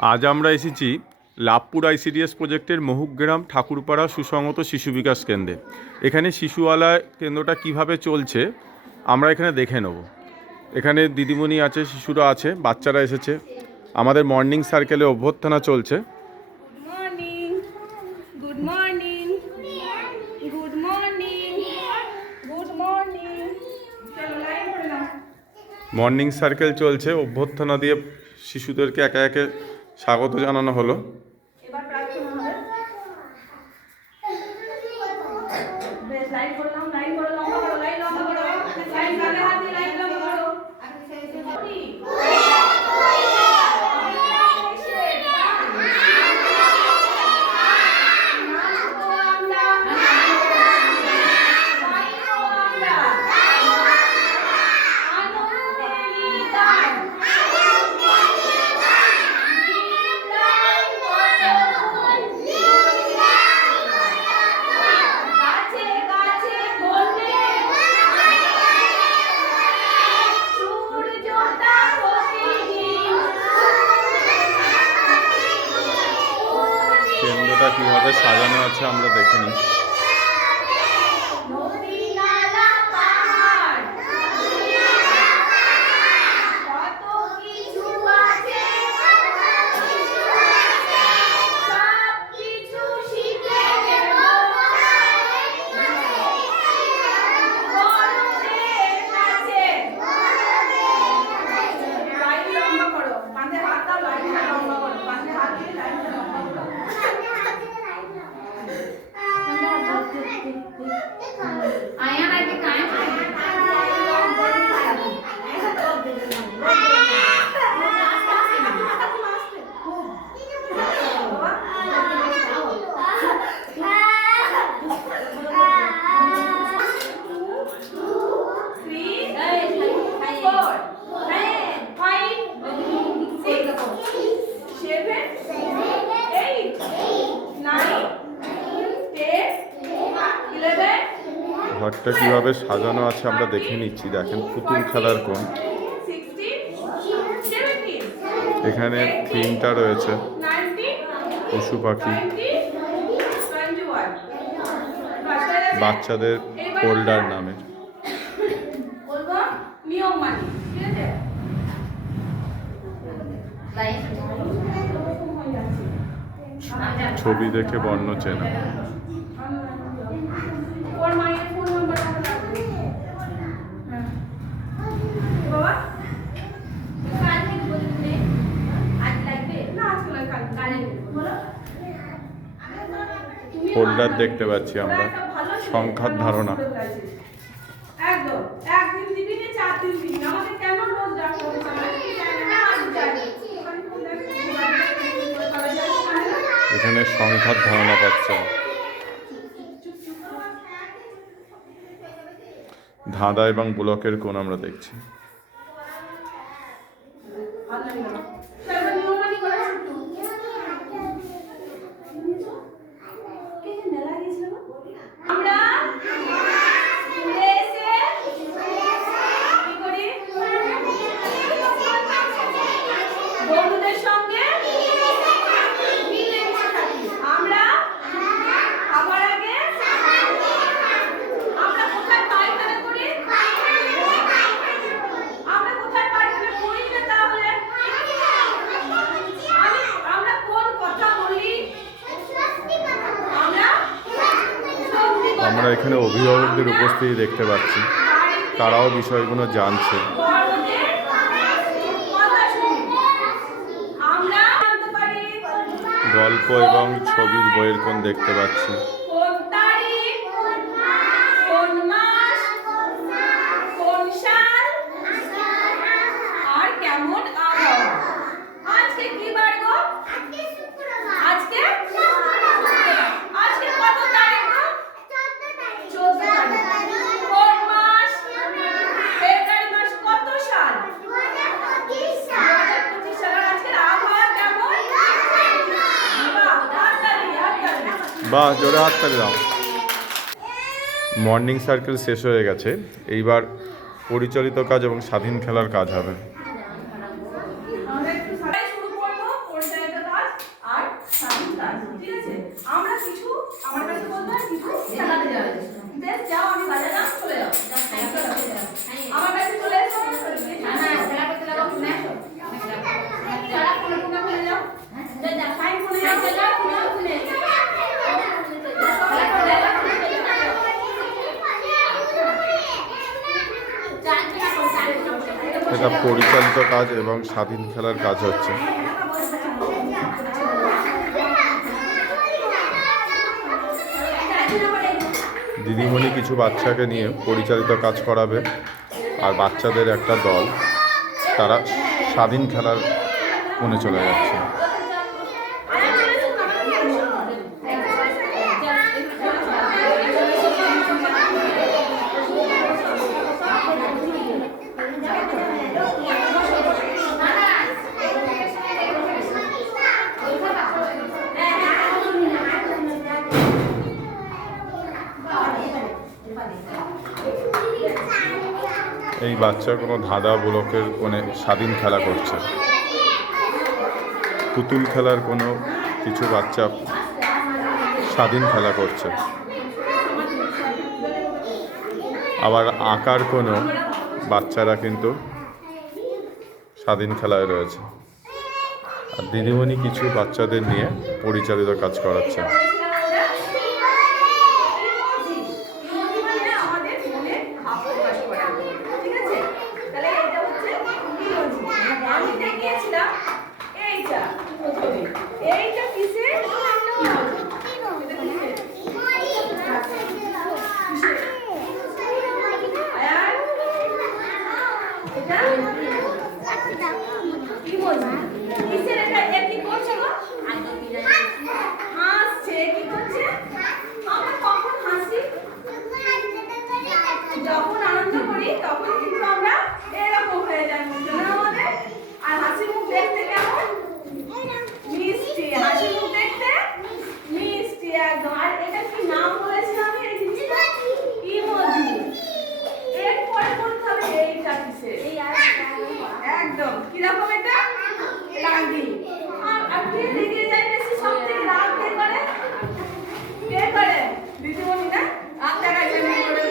আজ আমরা এসেছি লাভপুর আইসিডিএস প্রজেক্টের মহুগ্রাম ঠাকুরপাড়া সুসংহত শিশু বিকাশ কেন্দ্রে। এখানে শিশুওয়ালা কেন্দ্রটা কিভাবে চলছে আমরা এখানে দেখে নেব। এখানে দিদিমণি আছে, শিশুরা আছে, বাচ্চারা এসেছে। আমাদের মর্নিং সার্কেলে অভ্যর্থনা চলছে। Good morning, good morning, good morning. Morning circle চলছে, অভ্যর্থনা দিয়ে শিশুদেরকে একে একে স্বাগত জানানো হলো। এবার প্রার্থনা হবে। বেশ, লাইন করলাম, লাইন করো, লম্বা করো, লাইন লম্বা করো, লাইন কাঁধে হাত দিয়ে লাইন লম্বা করো। কেন্দ্রটা কিভাবে সাজানো আছে আমরা দেখে নিই। ঘরটা কিভাবে সাজানো আছে আমরা দেখে নিচ্ছি। দেখেন পুতুল খেলার কোণ, এখানে থিমটা রয়েছে পশু পাখি, বাচ্চাদের ফোল্ডার নামে। ছবি দেখে বর্ণ চেনা। ফোল্ডার দেখতে পাচ্ছি আমরা, সংখ্যার ধারণা। একদম একদিন দিবি না 4 দিন দিবি না, আমাদের কেন রোজ ডাকতে হচ্ছে? এখানে সংখ্যার ধারণা পাচ্ছে। ধাঁধা এবং ব্লকের কোণ আমরা দেখছি। আমরা এখানে অভিভাবকদের উপস্থিতি দেখতে পাচ্ছি, তারাও বিষয়গুলো জানছে। গল্প এবং ছবির বইয়ের কোণ দেখতে পাচ্ছি। বাহ, জোরে হাততালি দাও। মর্নিং সার্কেল শেষ হয়ে গেছে, এইবার পরিচালিত কাজ এবং স্বাধীন খেলার কাজ হবে। বেশ যাও, আমি বাজালাম, চলে যাও। আমার কাছে চলে এসো। সারা ফোনে ফোনে খুলে যাও। ফাইন খুলে যাও। এটা পরিচালিত কাজ এবং স্বাধীন খেলার কাজ হচ্ছে। দিদিমণি কিছু বাচ্চাকে নিয়ে পরিচালিত কাজ করাবে, আর বাচ্চাদের একটা দল তারা স্বাধীন খেলার কোণে চলে যাচ্ছে। এই বাচ্চা কোনো ধাঁধা ব্লকের কোণে স্বাধীন খেলা করছে। পুতুল খেলার কোনো কিছু বাচ্চা স্বাধীন খেলা করছে, আবার আঁকার কোনো বাচ্চারা কিন্তু স্বাধীন খেলায় রয়েছে। আর দিদিমণি কিছু বাচ্চাদের নিয়ে পরিচালিত কাজ করাচ্ছে। যখন আনন্দ করি তখন কিন্তু আমরা এরকম হয়ে যাই আমাদের। আর হাসি মুখ দেখতে কেমন মিষ্টি, হাসি মুখ দেখতে মিষ্টি একদম। আর এটা কি নাম বলেছিলাম এই জিনিসটা? ইমোজি। এরপরে বলতে হবে এইটা কিসে? একদম কিরকম এটা? রাগি। আর কে রেগে যায় বেশি? সব থেকে রাগ কে করে? কে করে? দিদিমণি না? রাগ দেখায় যে করে।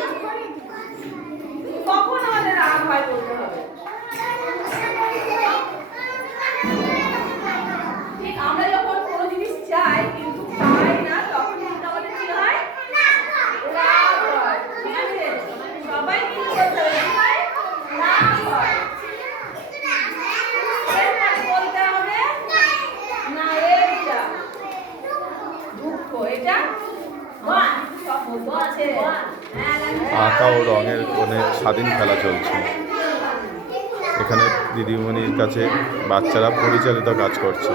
কখন আমাদের রাগ হয় বলতে হবে। ঠিক আমরা যখন কোনো জিনিস চাই কিন্তু পাই না, তখন কিন্তু আমাদের কি হয়? রাগ হয়। ঠিক আছে? সবাই কিন্তু বলতে হবে কি হয়? রাগ হয়। এরপরে বলতে হবে না এইটা দুঃখ, এটা আঁকা ও রঙের কোণে স্বাধীন খেলা চলছে। এখানে দিদিমণির কাছে বাচ্চারা পরিচালিত কাজ করছে।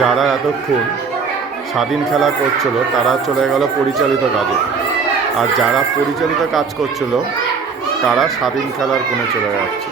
যারা এতক্ষণ স্বাধীন খেলা করছিল তারা চলে গেল পরিচালিত কাজে, আর যারা পরিচালিত কাজ করছিল তারা স্বাধীন খেলার কোণে চলে যাচ্ছে।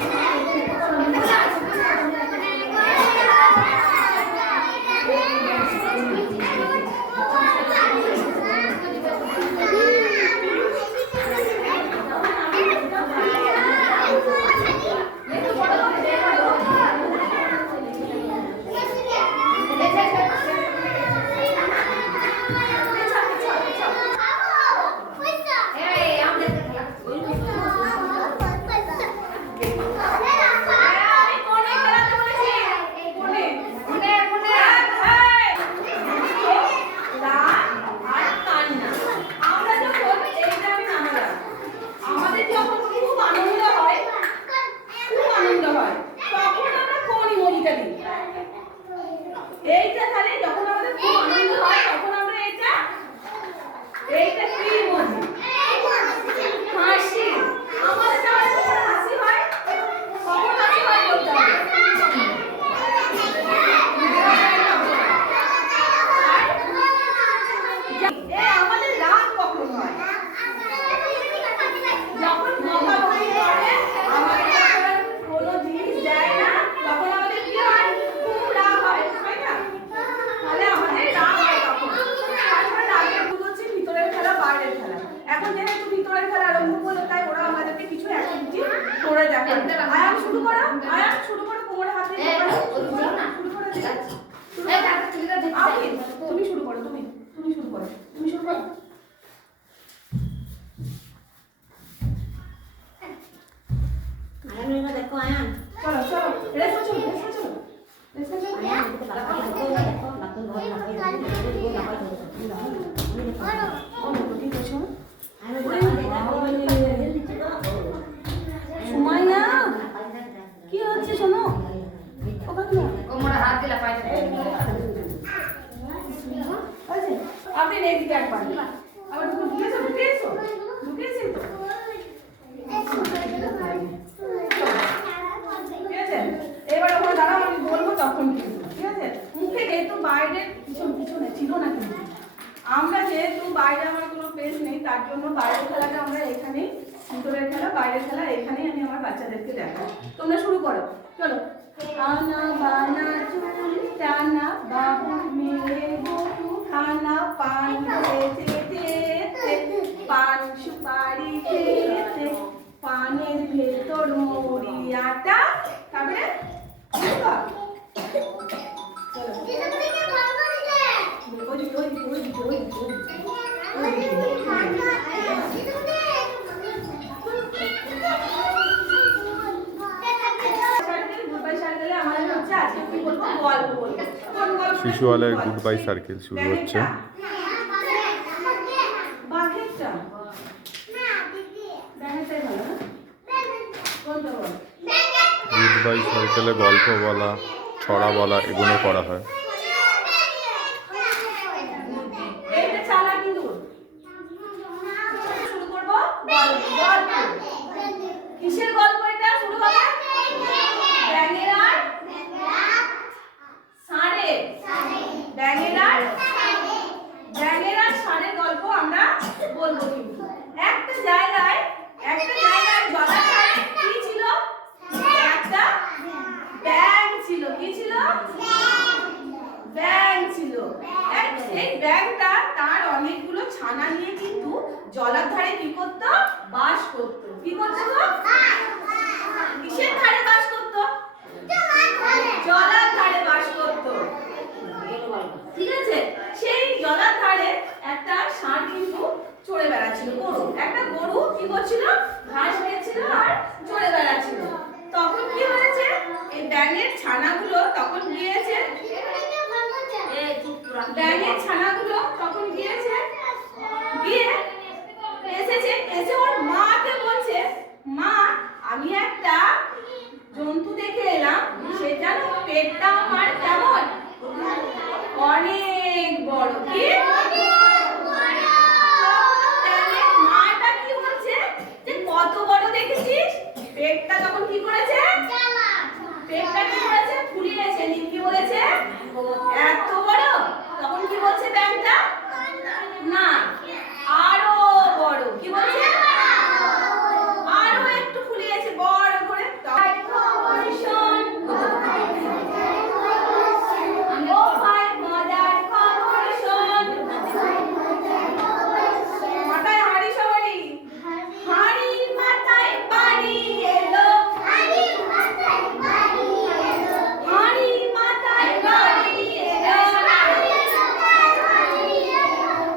আপনি তুমি শুরু করো, তুমি শুরু করো, তুমি শুরু করো। দেখো আয়ান চলো চলো রেসে চলো, রেসে চলো, রেসে চলো। আয়ান দেখো দেখো নাতুন ঘর নাকি ঠিক আছে আয়ান সুমাইয়া কি হচ্ছে শোনো ওখানে কোমরে হাত দিলা পাইতে আছে আপনি নেক্সট দিকে একবার আবার ঢুকেছো ঢুকেছো ঢুকেছি তো ঠিক আছে এবার ওখানে দাঁড়াও আমি বলবো তখন কিন্তু ঠিক আছে মুখে যেহেতু বাইরের পিছনে ছিল না কিন্তু আমরা যেহেতু বাইরে আমার কোনো প্লেস নেই তার জন্য বাইরের খেলাটা আমরা এখানেই ভিতরের খেলা বাইরের খেলা এখানেই আমি আমার বাচ্চাদেরকে দেখাই তোমরা শুরু করো চলো আনা বানা চুল টানা বাবু মেরে বটু খানা পান খেতে পান সুপারি খেতে পানের ভেতর মুড়ি আটা তারপরে শিশু আলয়ের গুড বাই সার্কেল শুরু হচ্ছে। গুড বাই সার্কেলে গল্প বলা, ছড়া বলা এগুলো করা হয়। কিসের গল্প এটা শুরু হবে? ব্যাঙের আর ষাঁড়ের। ব্যাঙের আর ষাঁড়ের গল্প আমরা বলবো কিন্তু একটা জায়গায় জলাধারে কি ছিল? একটা ব্যাঙ ছিল। কি ছিল? ব্যাঙ ছিল। সেই ব্যাঙটা তার অনেকগুলো ছানা নিয়ে কিন্তু জলার ধারে কি করতো? বাস করতো। কি করতো গো? কিসের ধারে বাস করতো? জলার ধারে বাস করতো। ঠিক আছে সেই জলার ধারে একটা ষাঁড় কিন্তু চড়ে বেড়াচ্ছিল। একটা গরু কি করছিল? ঘাস খেয়েছিল আর চড়ে বেড়াচ্ছিল। তখন কি হয়েছে? এই ব্যাঙের ছানাগুলো তখন গিয়েছে গিয়ে এসে ওর মাকে বলছে, মা আমি একটা জন্তু দেখে এলাম, সেটা পেটটা আমার কেমন অনেক বড়। কি মাটা কি বলছে যে কত বড় দেখেছিস? পেটটা তখন কি করেছে? পেটটা কি করেছে? ফুলিয়েছে। কি বলেছে? এত বড়। তখন কি বলছে ব্যাঙটা? না আরো বড়। কি বলছে? আরো একটু ফুলিয়েছে বড় করে। ও ভাই মজার খবর শোন। মাথায় হাঁড়ি সবারই। হাঁড়ির মাথায় বাড়ি এলো। হাঁড়ির মাথায় বাড়ি এলো।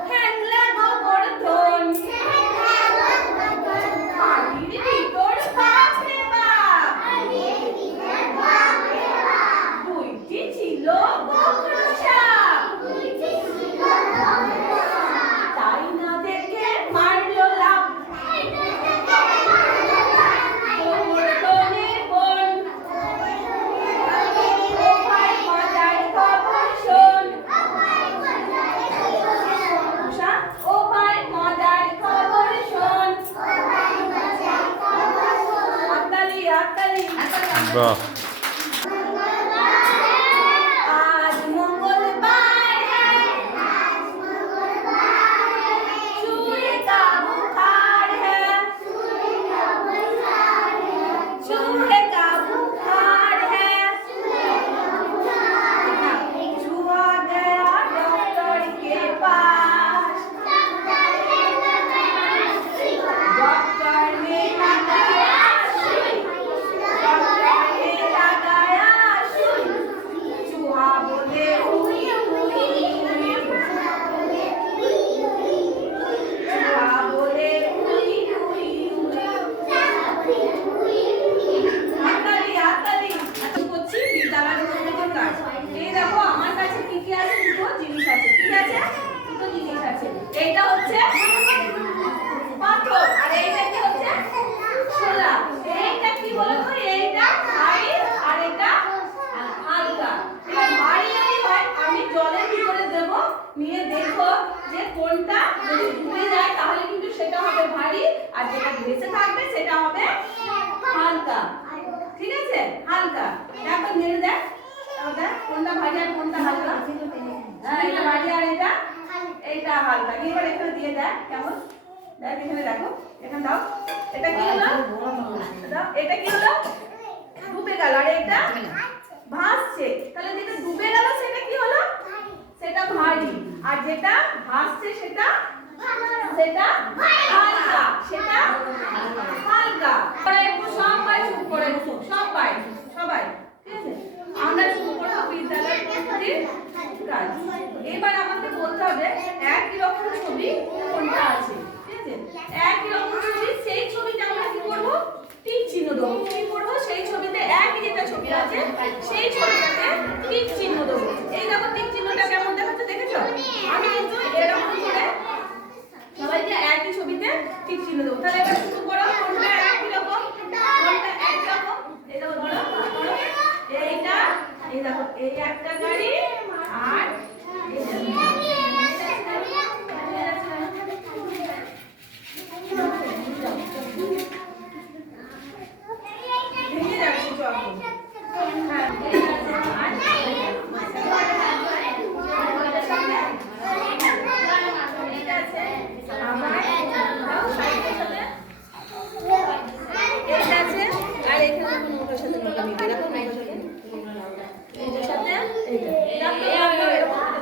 হ্যাংলা গোবর্ধন। হাঁড়ির ভিতর বাপরে বাপ। দুইটি ছিল গোখরো সাপ। তাই না দেখে মারলো লাফ। গোবর্ধনের বোন। ও ভাই মজার খবর শোন। উষা, ও ভাই মজার খবর শোন। হাততালি হাততালি। বাহ, आज मंगलवार है। चूहे का बुखार है। चूहे का बुखार है। चूहा गया डॉक्टर के पास। डॉक्टर ने लगाया सुई। डॉक्टर ने যে কোনটা যদি ডুবে যায় তাহলে কিন্তু সেটা হবে ভারী, আর যেটা ভেসে থাকবে সেটা হবে হালকা। ঠিক আছে, হালকা। একবার মেরে দেখ, দেখ কোনটা ভারী আর কোনটা হালকা। হ্যাঁ, এটা ভারী আর এটা হালকা। এবার এখানে দিয়ে দেখ কেমন, দেখ এখানে দেখো, এখানে দাও। এটা কি হলো? দাও, এটা কি হলো? ডুবে গেল। আর এটা ভাসছে। তাহলে যেটা ডুবে গেল সেটা কি হলো? সেটা ভারী, আর যেটা ভাসছে সেটা হালকা। সেটা হালকা। একটু সবাই চুপ করে বসুক, সবাই। ঠিক আছে, আমরা শুরু করবো বিদ্যালয় প্রস্তুতির কাজ। এবার আমাদের বলতে হবে একই রকম ছবি কোনটা আছে। ঠিক আছে, একই রকম ছবি, সেই ছবিতে আমরা কি করবো? টিক চিহ্ন দেবো। কি করবো? সেই ছবিতে একই যেটা ছবি আছে সেই ছবিটা